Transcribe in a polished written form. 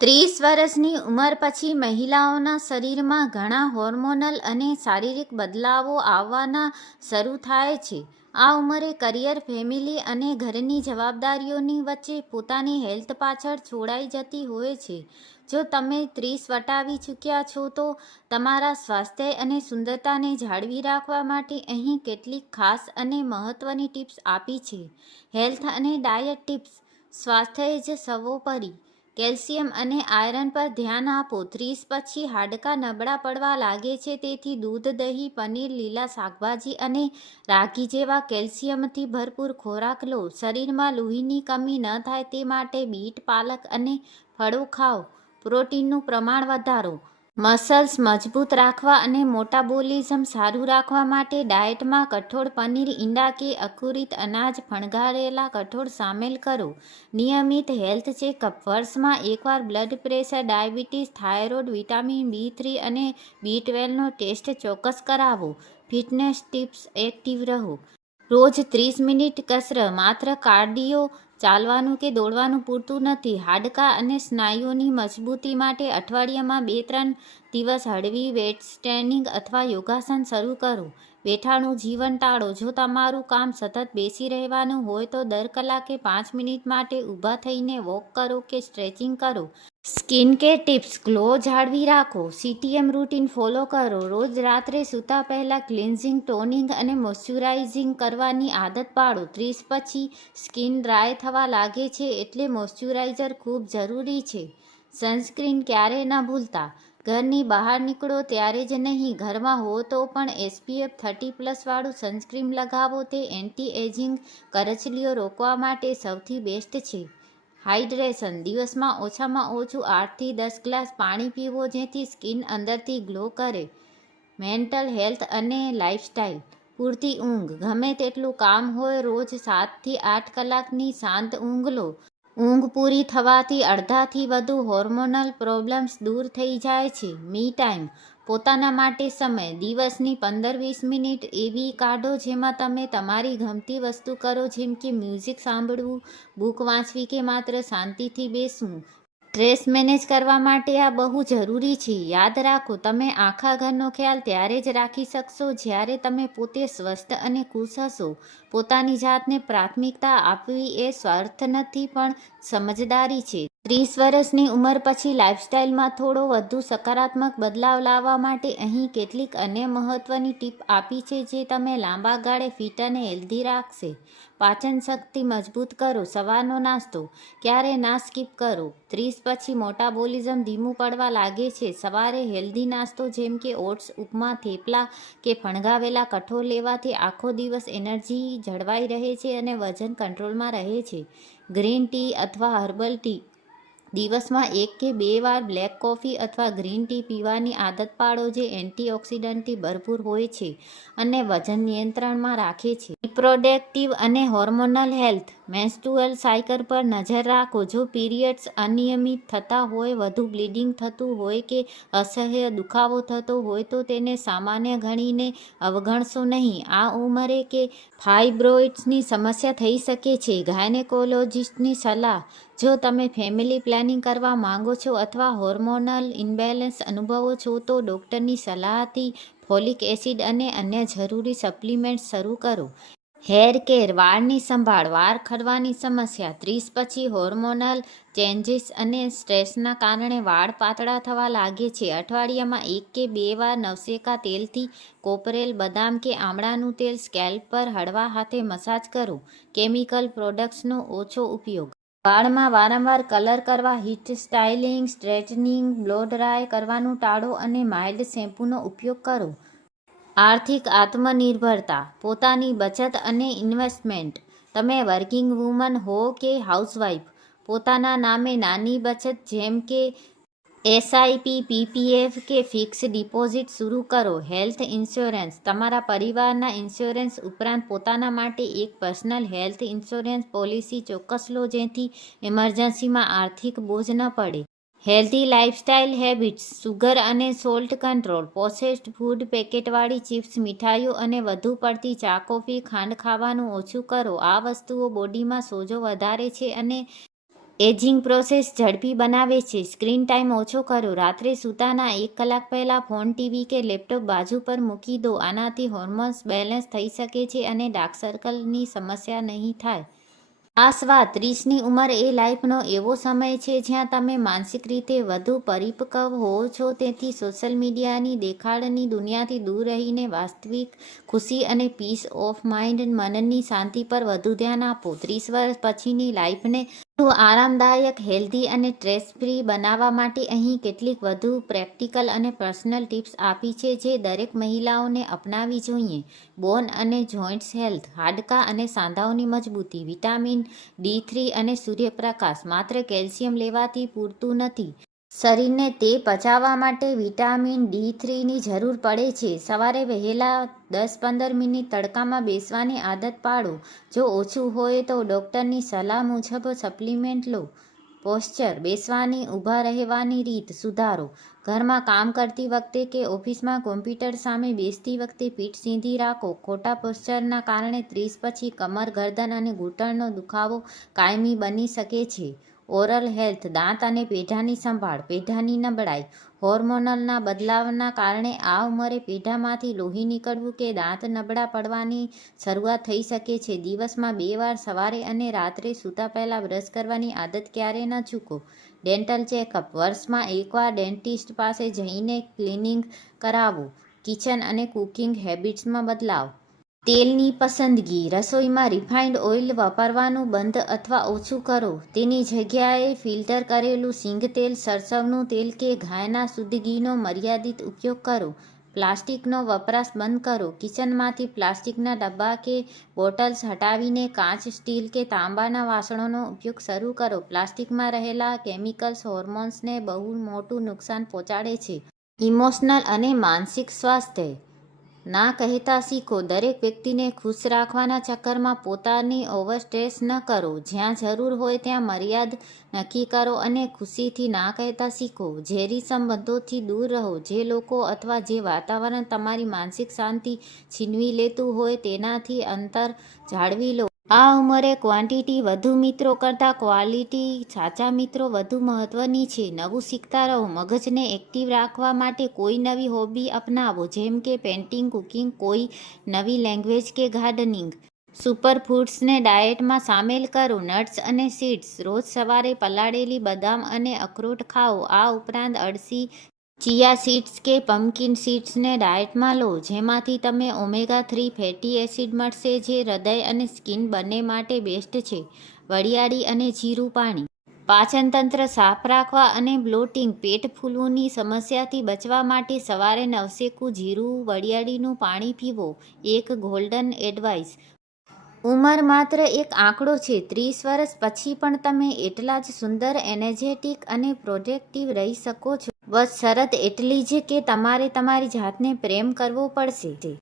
30 વર્ષની ઉંમર પછી મહિલાઓના શરીરમાં ઘણા હોર્મોનલ અને શારીરિક બદલાવો આવવાના શરૂ થાય છે. આ ઉંમરે કરિયર, ફેમિલી અને ઘરની જવાબદારીઓની વચ્ચે પોતાની હેલ્થ પાછળ છોડાઈ જતી હોય છે. જો તમે 30 વટાવી ચૂક્યા છો તો તમારા સ્વાસ્થ્ય અને સુંદરતાને જાળવી રાખવા માટે અહીં કેટલીક ખાસ અને મહત્વની ટિપ્સ આપી છે. હેલ્થ અને ડાયટ ટિપ્સ. સ્વાસ્થ્ય જ સર્વોપરી. કેલ્શિયમ અને આયરન પર ધ્યાન આપો. 30 પછી હાડકાં નબળા પડવા લાગે છે, તેથી દૂધ, દહીં, પનીર, લીલા શાકભાજી અને રાગી જેવા કેલ્શિયમથી ભરપૂર ખોરાક લો. શરીરમાં લોહીની કમી ન થાય તે માટે બીટ, પાલક અને ફળો ખાઓ. પ્રોટીનનું પ્રમાણ વધારો. મસલ્સ મજબૂત રાખવા અને મેટાબોલિઝમ સારું રાખવા માટે ડાયટમાં કઠોળ, પનીર, ઈંડા કે અંકુરિત અનાજ, ફણગાવેલા કઠોળ સામેલ કરો. નિયમિત હેલ્થ ચેકઅપ. વર્ષમાં એકવાર blood pressure, diabetes, thyroid, vitamin B3 અને B12નો ટેસ્ટ ચોક્કસ કરાવો. Fitness tips. એક્ટિવ રહો. રોજ 30 મિનિટ કસરત. માત્ર કાર્ડિયો, ચાલવાનું કે દોડવાનું પૂરતું નથી. હાડકાં અને સ્નાયુઓની મજબૂતી માટે અઠવાડિયામાં 2-3 દિવસ હળવી વેઇટ ટ્રેનિંગ અથવા યોગાસન શરૂ કરો. બેઠાણું જીવન ટાળો. જો તમારું કામ સતત બેસી રહેવાનું હોય તો દર કલાકે 5 મિનિટ માટે ઊભા થઈને વોક કરો કે સ્ટ્રેચિંગ કરો. Skin care tips. ગ્લો જાળવી રાખો. CTM રૂટીન ફોલો કરો. રોજ રાત્રે સૂતા પહેલાં ક્લિન્ઝિંગ, ટોનિંગ અને મોઇશ્ચરાઇઝિંગ કરવાની આદત પાડો. 30 પછી સ્કિન ડ્રાય થવા લાગે છે, એટલે મોઇશ્ચરાઇઝર ખૂબ જરૂરી છે. સનસ્ક્રીન ક્યારેય ન ભૂલતા. ઘરની બહાર નીકળો ત્યારે જ નહીં, ઘરમાં હો તો પણ SPF 30+ વાળું સનસ્ક્રીન લગાવો. તે એન્ટી એજિંગ કરચલીઓ રોકવા માટે સૌથી બેસ્ટ છે. હાઇડ્રેશન. દિવસમાં ઓછામાં ઓછું 8થી 10 ગ્લાસ પાણી પીવો, જેથી સ્કિન અંદરથી ગ્લો કરે. મેન્ટલ હેલ્થ અને લાઇફસ્ટાઇલ. પૂરતી ઊંઘ. ગમે તેટલું કામ હોય, રોજ 7થી 8 કલાકની શાંત ઊંઘ લો. ઊંઘ પૂરી થવાથી અડધાથી વધુ હોર્મોનલ પ્રોબ્લેમ્સ દૂર થઈ જાય છે. Me time. પોતાના માટે સમય. દિવસની 15-20 મિનિટ એવી કાઢો જેમાં તમે તમારી ગમતી વસ્તુ કરો, જેમ કે મ્યુઝિક સાંભળવું, બુક વાંચવી કે માત્ર શાંતિથી બેસવું. સ્ટ્રેસ મેનેજ કરવા માટે આ બહુ જરૂરી છે. યાદ રાખો, તમે આખા ઘરનો ખ્યાલ ત્યારે જ રાખી શકશો જ્યારે તમે પોતે સ્વસ્થ અને ખુશ હશો. પોતાની જાતને પ્રાથમિકતા આપવી એ સ્વાર્થ નથી, પણ સમજદારી છે. 30 વર્ષની ઉંમર પછી લાઇફસ્ટાઇલમાં થોડો વધુ સકારાત્મક બદલાવ લાવવા માટે અહીં કેટલીક અન્ય મહત્વની ટીપ આપી છે જે તમે લાંબા ગાળે ફિટ અને હેલ્ધી રાખશે. પાચન શક્તિ મજબૂત કરો. સવારનો નાસ્તો ક્યારેય ના સ્કીપ કરો. 30 પછી મેટાબોલિઝમ ધીમું પડવા લાગે છે. સવારે હેલ્ધી નાસ્તો જેમ કે ઓટ્સ, ઉપમા, થેપલા કે ફણગાવેલા કઠોળ લેવાથી આખો દિવસ એનર્જી જળવાઈ રહે છે અને વજન કંટ્રોલમાં રહે છે. ગ્રીન ટી અથવા હર્બલ ટી. દિવસમાં 1 કે 2 વાર બ્લેક કોફી અથવા ગ્રીન ટી પીવાની આદત પાડો, જે એન્ટીઓક્સિડન્ટથી ભરપૂર હોય છે અને વજન નિયંત્રણમાં રાખે છે. રિપ્રોડક્ટિવ અને હોર્મોનલ હેલ્થ. મેન્સ્ટ્રુઅલ સાયકલ પર નજર રાખો. જો પીરિયડ્સ અનિયમિત થતા હોય, વધુ બ્લીડિંગ થતું હોય કે અસહ્ય દુખાવો થતો હોય તો તેને સામાન્ય ગણીને અવગણશો નહીં. આ ઉંમરે કે ફાઇબ્રોઇડ્સની સમસ્યા થઈ શકે છે. ગાયનેકોલોજિસ્ટની સલાહ. જો તમે ફેમિલી પ્લાનિંગ કરવા માંગો છો અથવા હોર્મોનલ ઇમ્બેલેન્સ અનુભવો છો તો ડૉક્ટરની સલાહથી ફોલિક એસિડ અને અન્ય જરૂરી સપ્લિમેન્ટ્સ શરૂ કરો. Hair care. વાળની સંભાળ. વાળ ખરવાની સમસ્યા. 30 પછી હોર્મોનલ ચેન્જીસ અને સ્ટ્રેસના કારણે વાળ પાતળા થવા લાગે છે. અઠવાડિયામાં 1 કે 2 વાર નવશેકા તેલથી કોપરેલ બદામ કે આમળાનું તેલ સ્કેલ્પ પર હળવા હાથે મસાજ કરો. કેમિકલ પ્રોડક્ટ્સનો ઓછો ઉપયોગ. વાળમાં વારંવાર કલર કરવા, heat styling, straightening, blow dry કરવાનું ટાળો અને માઇલ્ડ શેમ્પૂનો ઉપયોગ કરો. આર્થિક આત્મનિર્ભરતા. પોતાની બચત અને ઇન્વેસ્ટમેન્ટ. તમે વર્કિંગ વુમન હો કે હાઉસવાઇફ, પોતાના નામે નાની બચત જેમ કે SIP, PPF કે ફિક્સ ડિપોઝિટ શરૂ કરો. Health insurance. તમારા પરિવારના ઇન્સ્યોરન્સ ઉપરાંત પોતાના માટે એક પર્સનલ હેલ્થ ઇન્સ્યોરન્સ પોલિસી ચોક્કસ લો, જેથી ઇમરજન્સીમાં આર્થિક બોજ ન પડે. Healthy lifestyle habits. સુગર અને સોલ્ટ કંટ્રોલ. પ્રોસેસ્ડ ફૂડ, પેકેટવાળી ચિપ્સ, મીઠાઈઓ અને વધુ પડતી ચા, કોફી, ખાંડ ખાવાનું ઓછું કરો. આ વસ્તુઓ બોડીમાં સોજો વધારે છે અને એજિંગ પ્રોસેસ ઝડપી બનાવે છે. સ્ક્રીન ટાઈમ ઓછો કરો. રાત્રે સૂતાના 1 કલાક પહેલાં ફોન, ટીવી કે લેપટોપ બાજુ પર મૂકી દો. આનાથી હોર્મોન્સ બેલેન્સ થઈ શકે છે અને ડાર્ક સર્કલની સમસ્યા નહીં થાય. ખાસ વાત, 30ની ઉંમર એ લાઈફનો એવો સમય છે જ્યાં તમે માનસિક રીતે વધુ પરિપક્વ હોવ છો. તેથી સોશિયલ મીડિયાની દેખાડની દુનિયાથી દૂર રહીને વાસ્તવિક ખુશી અને પીસ ઓફ માઇન્ડ, મનની શાંતિ પર વધુ ધ્યાન આપો. 30 વર્ષ પછીની લાઈફને વધુ આરામદાયક, હેલ્ધી અને સ્ટ્રેસ ફ્રી બનાવવા માટે અહીં કેટલીક વધુ પ્રેક્ટિકલ અને પર્સનલ ટિપ્સ આપી છે જે દરેક મહિલાઓને અપનાવવી જોઈએ. બોન અને જોઇન્ટ્સ હેલ્થ, હાડકાં અને સાંધાઓની મજબૂતી, વિટામિન D3 અને સૂર્યપ્રકાશ. માત્ર કેલ્શિયમ લેવાથી પૂરતું નથી. શરીરને તે પચાવવા માટે વિટામિન D3ની જરૂર પડે છે. સવારે વહેલા 10-15 મિનિટ તડકામાં બેસવાની આદત પાડો. જો ઓછું હોય તો ડૉક્ટરની સલાહ મુજબ સપ્લિમેન્ટ લો. પોશ્ચર, બેસવાની, ઊભા રહેવાની રીત સુધારો. ઘરમાં કામ કરતી વખતે કે ઓફિસમાં કોમ્પ્યુટર સામે બેસતી વખતે પીઠ સીધી રાખો. ખોટા પોશ્ચરના કારણે 30 પછી કમર, ગરદન અને ઘૂંટણનો દુખાવો કાયમી બની શકે છે. ઓરલ હેલ્થ, દાંત અને પેઢાની સંભાળ. પેઢાની નબળાઈ, હોર્મોનલના બદલાવના કારણે આ ઉંમરે પેઢામાંથી લોહી નીકળવું કે દાંત નબળા પડવાની શરૂઆત થઈ શકે છે. દિવસમાં 2 વાર સવારે અને રાત્રે સૂતા પહેલા બ્રશ કરવાની આદત ક્યારેય ન ચૂકો. ડેન્ટલ ચેકઅપ, વર્ષમાં 1 વાર ડેન્ટિસ્ટ પાસે જઈને ક્લિનિંગ કરાવો. કિચન અને કુકિંગ હેબિટ્સમાં બદલાવ. તેલની પસંદગી, રસોઈમાં રિફાઇન્ડ ઓઇલ વાપરવાનું બંધ અથવા ઓછું કરો. તેની જગ્યાએ ફિલ્ટર કરેલું સિંગ તેલ, સરસવનું તેલ કે ગાયના શુદ્ધ ઘીનો મર્યાદિત ઉપયોગ કરો. પ્લાસ્ટિકનો વપરાશ બંધ કરો. કિચનમાંથી પ્લાસ્ટિકના ડબ્બા કે બોટલ્સ હટાવીને કાચ, સ્ટીલ કે તાંબાના વાસણોનો ઉપયોગ શરૂ કરો. પ્લાસ્ટિકમાં રહેલા કેમિકલ્સ હોર્મોન્સને બહુ મોટું નુકસાન પહોંચાડે છે. ઇમોશનલ અને માનસિક સ્વાસ્થ્ય. ના કહેતા શીખો. દરેક વ્યક્તિને ખુશ રાખવાના ચક્કરમાં પોતાને ઓવરસ્ટ્રેસ ન કરો. જ્યાં જરૂર હોય ત્યાં મર્યાદા નક્કી કરો અને ખુશીથી ના કહેતા શીખો. ઝેરી સંબંધોથી દૂર રહો. જે લોકો અથવા જે વાતાવરણ તમારી માનસિક શાંતિ છીનવી લેતું હોય તેનાથી અંતર જાળવી લો. આ ઉંમરે ક્વોન્ટિટી વધુ મિત્રો કરતાં ક્વોલિટી સાચા મિત્રો વધુ મહત્વની છે. નવું શીખતા રહો. મગજને એક્ટિવ રાખવા માટે કોઈ નવી હોબી અપનાવો, જેમ કે પેઇન્ટિંગ, કુકિંગ, કોઈ નવી લેંગ્વેજ કે ગાર્ડનિંગ. સુપરફૂડ્સને ડાયેટમાં સામેલ કરો. નટ્સ અને સીડ્સ, રોજ સવારે પલાળેલી બદામ અને અખરોટ ખાઓ. આ ઉપરાંત અળસી, ચિયા સીડ્સ કે પમ્પકિન સીડ્સને ડાયેટમાં લો, જેમાંથી તમને ઓમેગા-3 ફેટી એસિડ મળશે જે હૃદય અને સ્કિન બંને માટે બેસ્ટ છે. વરિયાળી અને જીરું પાણી. પાચન તંત્ર સાફ રાખવા અને બ્લોટિંગ, પેટ ફૂલવાની સમસ્યાથી બચવા માટે સવારે નવશેકું જીરું વરિયાળીનું પાણી પીવો. એક ગોલ્ડન એડવાઇસ. ઉંમર માત્ર એક આંકડો છે. 30 વર્ષ પછી પણ તમે એટલા જ સુંદર, એનર્જેટિક અને પ્રોડક્ટિવ રહી શકો છો. બસ શરત એટલી જ કે તમારે તમારી જાતને પ્રેમ કરવો પડશે.